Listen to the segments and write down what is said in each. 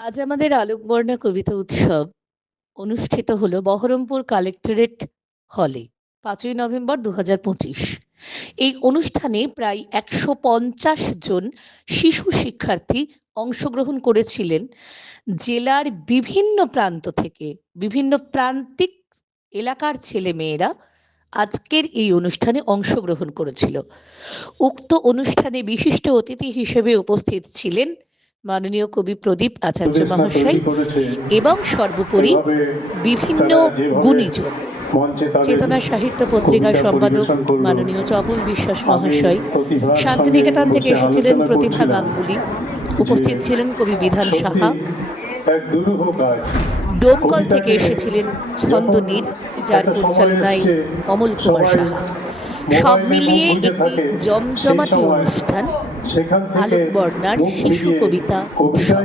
আজ আমাদের আলোকবর্ণা কবিতা উৎসব অনুষ্ঠিত হলো বহরমপুর কালেক্টরেট হলে, পাঁচই নভেম্বর দু হাজার পঁচিশ। এই অনুষ্ঠানে প্রায় একশো পঞ্চাশ জন শিশু শিক্ষার্থী অংশগ্রহণ করেছিলেন। জেলার বিভিন্ন প্রান্ত থেকে বিভিন্ন প্রান্তিক এলাকার ছেলে মেয়েরা আজকের এই অনুষ্ঠানে অংশগ্রহণ করেছিল। উক্ত অনুষ্ঠানে বিশিষ্ট অতিথি হিসেবে উপস্থিত ছিলেন মাননীয় কবি প্রদীপ আচার্য মহাশয় এবং সর্বোপরি বিভিন্ন গুণীজন। চেতনা সাহিত্য পত্রিকার সম্পাদক মাননীয় চপল বিশ্বাস মহাশয় শান্তিনিকেতন থেকে এসেছিলেন প্রতিভা গাঙ্গুলি উপস্থিত ছিলেন কবি বিধান সাহা ডোমকল থেকে এসেছিলেন ছন্দনীর যার পরিচালনায় অমল কুমার সাহা। সব মিলিয়ে একটি জমজমাটি অনুষ্ঠান আলোক বর্ণার শিশু কবিতা উৎসব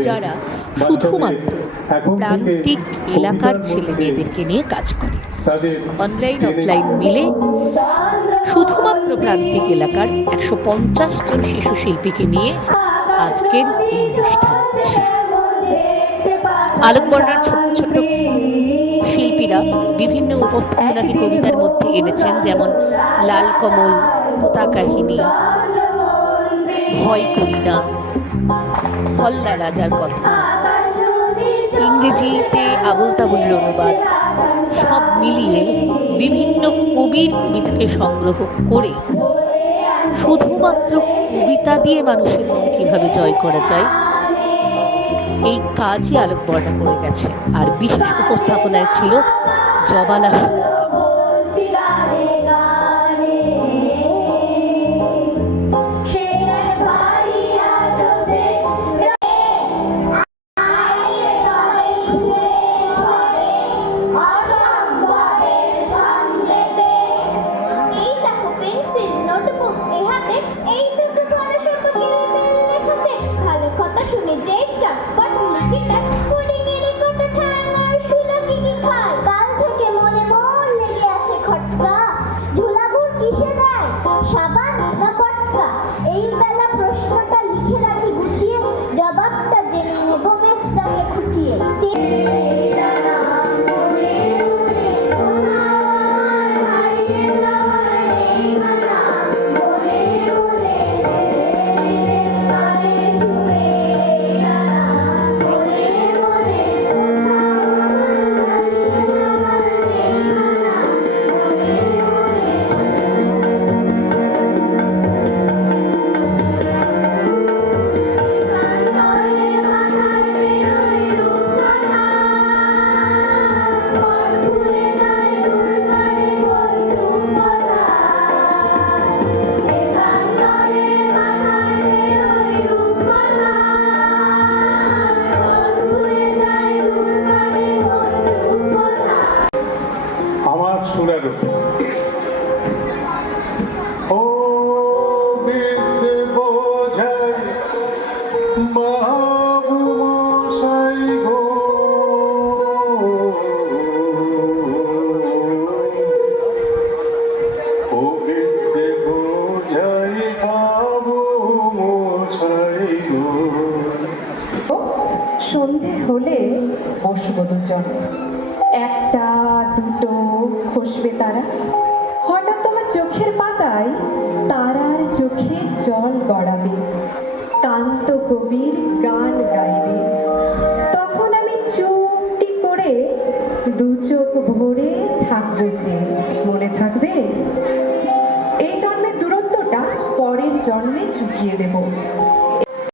যারা শুধুমাত্র প্রান্তিক এলাকার ছেলে মেয়েদেরকে নিয়ে কাজ করে। অনলাইন অফলাইন মিলে শুধুমাত্র প্রান্তিক এলাকার একশো পঞ্চাশ জন শিশু শিল্পীকে নিয়ে আজকের এই অনুষ্ঠান ছিল আলোকবর্ণার ছোট্ট ছোট্ট শিল্পীরা বিভিন্ন উপস্থাপনাকে কবিতার মধ্যে এনেছেন যেমন লাল কমল তোতা কাহিনী ভয় করি না হল্লা রাজার কথা ইংরেজিতে আবুল তাবুলের অনুবাদ সব মিলিয়ে বিভিন্ন কবির কবিতাকে সংগ্রহ করে শুধুমাত্র কবিতা দিয়ে মানুষের মন কীভাবে জয় করা যায় এই কাজই আলোক বর্ণা করে গেছে। আর বিশেষ উপস্থাপনায় ছিল জবালা সুন্দর শুনে যে চটপট লিখে দেয় পুডিং কত ঠ্যাং খায়। খটকা। এই বেলা প্রশ্নটা লিখে রাখি গুছিয়ে, জবাবটা জেনে নেব ম্যাচটাকে খুঁচিয়ে। সন্ধে হলে দুজন একটা, দুটো খসবে তারা। হঠাৎ তোমার চোখের পাতায় তারার চোখে জল গড়াবে। কান্ত কবির গান গাইবে। তখন আমি চুপটি করে দু চোখ ভরে থাকব যে, মনে থাকবে? এই জন্মের দূরত্বটা পরের জন্মে চুকিয়ে দেব।